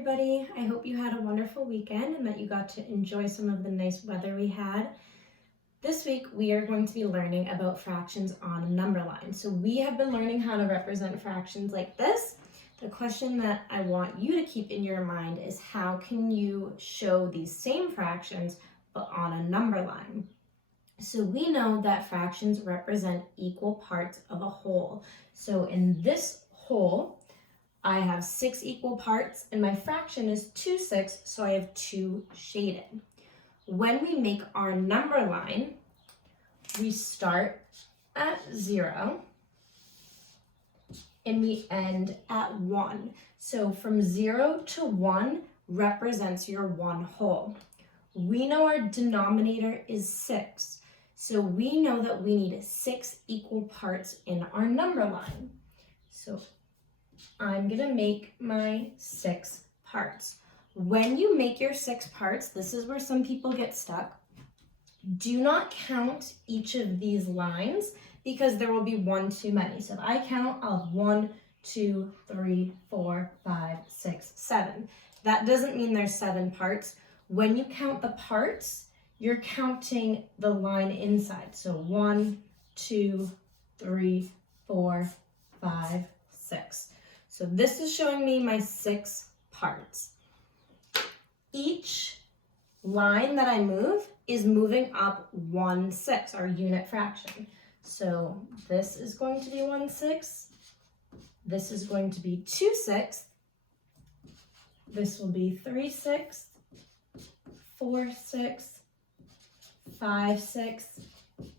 everybody. I hope you had a wonderful weekend and that you got to enjoy some of the nice weather we had. This week we are going to be learning about fractions on a number line. So we have been learning how to represent fractions like this. The question that I want you to keep in your mind is how can you show these same fractions but on a number line? So we know that fractions represent equal parts of a whole. So in this whole, I have 6 equal parts and my fraction is 2/6, so I have 2 shaded. When we make our number line, we start at 0 and we end at 1. So from 0 to 1 represents your one whole. We know our denominator is 6, so we know that we need 6 equal parts in our number line. So I'm gonna make my 6 parts. When you make your 6 parts, this is where some people get stuck. Do not count each of these lines because there will be one too many. So if I count, I'll have 1, 2, 3, 4, 5, 6, 7. That doesn't mean there's 7 parts. When you count the parts, you're counting the line inside. So 1, 2, 3, 4, 5, 6. So this is showing me my 6 parts. Each line that I move is moving up 1/6, our unit fraction. So this is going to be 1/6. This is going to be 2/6. This will be 3/6, 4/6, 5/6,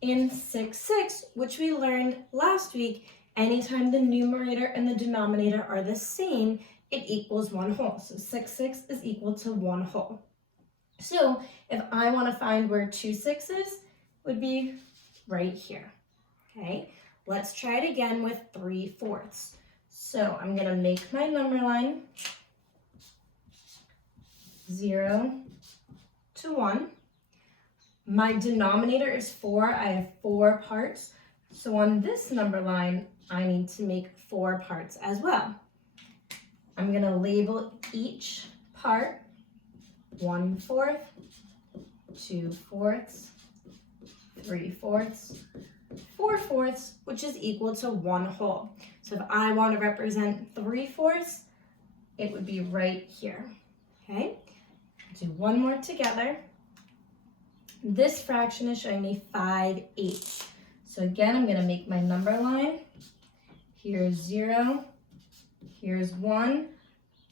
and 6/6, which we learned last week. Anytime the numerator and the denominator are the same, it equals one whole. So 6/6 is equal to one whole. So if I want to find where 2/6 is, it would be right here. Okay, let's try it again with 3/4. So I'm going to make my number line 0 to 1. My denominator is 4. I have 4 parts. So on this number line, I need to make 4 parts as well. I'm going to label each part 1/4, 2/4, 3/4, 4/4, which is equal to one whole. So if I want to represent 3/4, it would be right here. Okay, do one more together. This fraction is showing me 5/8. So again, I'm going to make my number line. Here's 0, here's 1.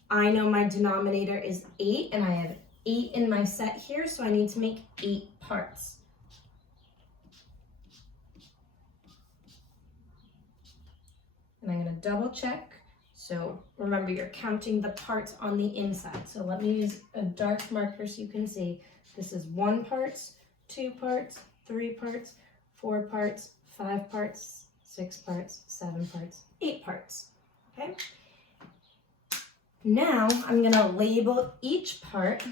I know my denominator is 8, and I have 8 in my set here, so I need to make 8 parts. And I'm going to double check. So remember, you're counting the parts on the inside. So let me use a dark marker so you can see. This is 1 part, 2 parts, 3 parts, 4 parts, 5 parts, 6 parts, 7 parts, 8 parts. Okay? Now I'm going to label each part.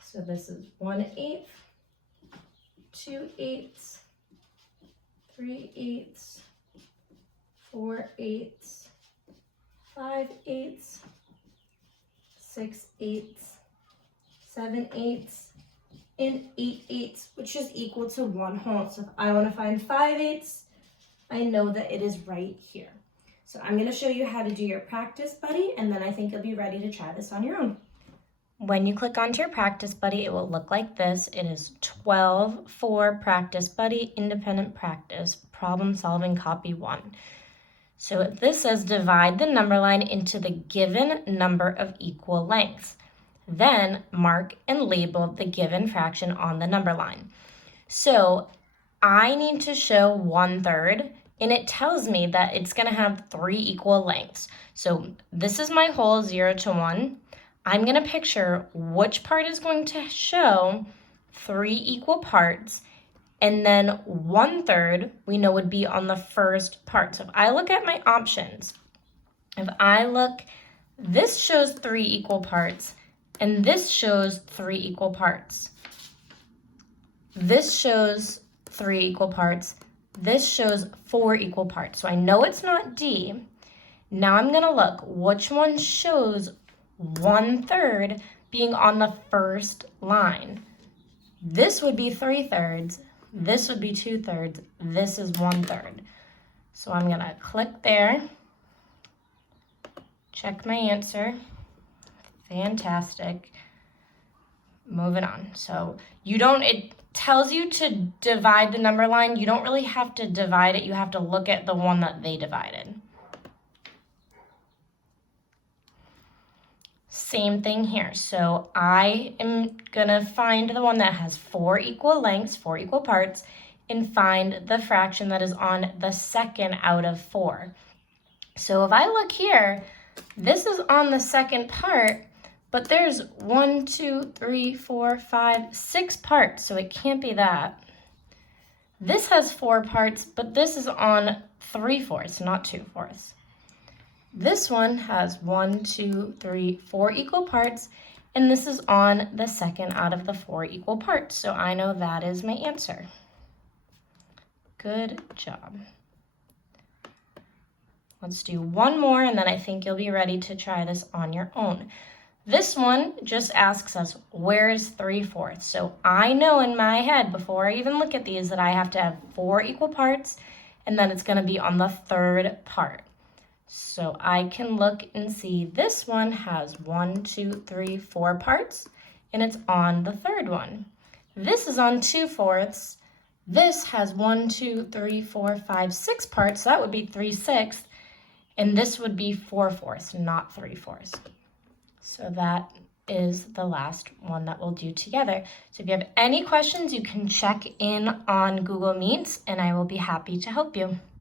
So this is 1/8, 2/8, 3/8, 4/8, 5/8, 6/8, 7/8, and 8/8, which is equal to one whole. So if I want to find 5/8, I know that it is right here. So I'm going to show you how to do your practice buddy, and then I think you'll be ready to try this on your own. When you click onto your practice buddy, it will look like this. It is 12 for practice buddy, independent practice, problem solving copy 1. So this says divide the number line into the given number of equal lengths. Then mark and label the given fraction on the number line. So I need to show 1/3, and it tells me that it's going to have 3 equal lengths. So this is my whole 0 to 1. I'm going to picture which part is going to show 3 equal parts, and then 1/3 we know would be on the first part. So if I look at my options, this shows 3 equal parts, and this shows 3 equal parts. This shows 3 equal parts. This shows 4 equal parts. So I know it's not D. Now I'm going to look which one shows 1/3 being on the first line. This would be 3/3, this would be 2/3, this is 1/3. So I'm gonna click there, check my answer, fantastic. Moving on. So it tells you to divide the number line. You don't really have to divide it. You have to look at the one that they divided. Same thing here. So I am gonna find the one that has 4 equal lengths, 4 equal parts, and find the fraction that is on the second out of 4. So if I look here, this is on the second part, but there's 1, 2, 3, 4, 5, 6 parts, so it can't be that. This has 4 parts, but this is on 3/4, not 2/4. This one has 1, 2, 3, 4 equal parts, and this is on the second out of the 4 equal parts, so I know that is my answer. Good job. Let's do one more, and then I think you'll be ready to try this on your own. This one just asks us, where is 3/4? So I know in my head, before I even look at these, that I have to have 4 equal parts, and then it's gonna be on the third part. So I can look and see this one has 1, 2, 3, 4 parts, and it's on the third one. This is on 2/4. This has 1, 2, 3, 4, 5, 6 parts, so that would be 3/6, and this would be 4/4, not 3/4. So that is the last one that we'll do together. So if you have any questions, you can check in on Google Meets, and I will be happy to help you.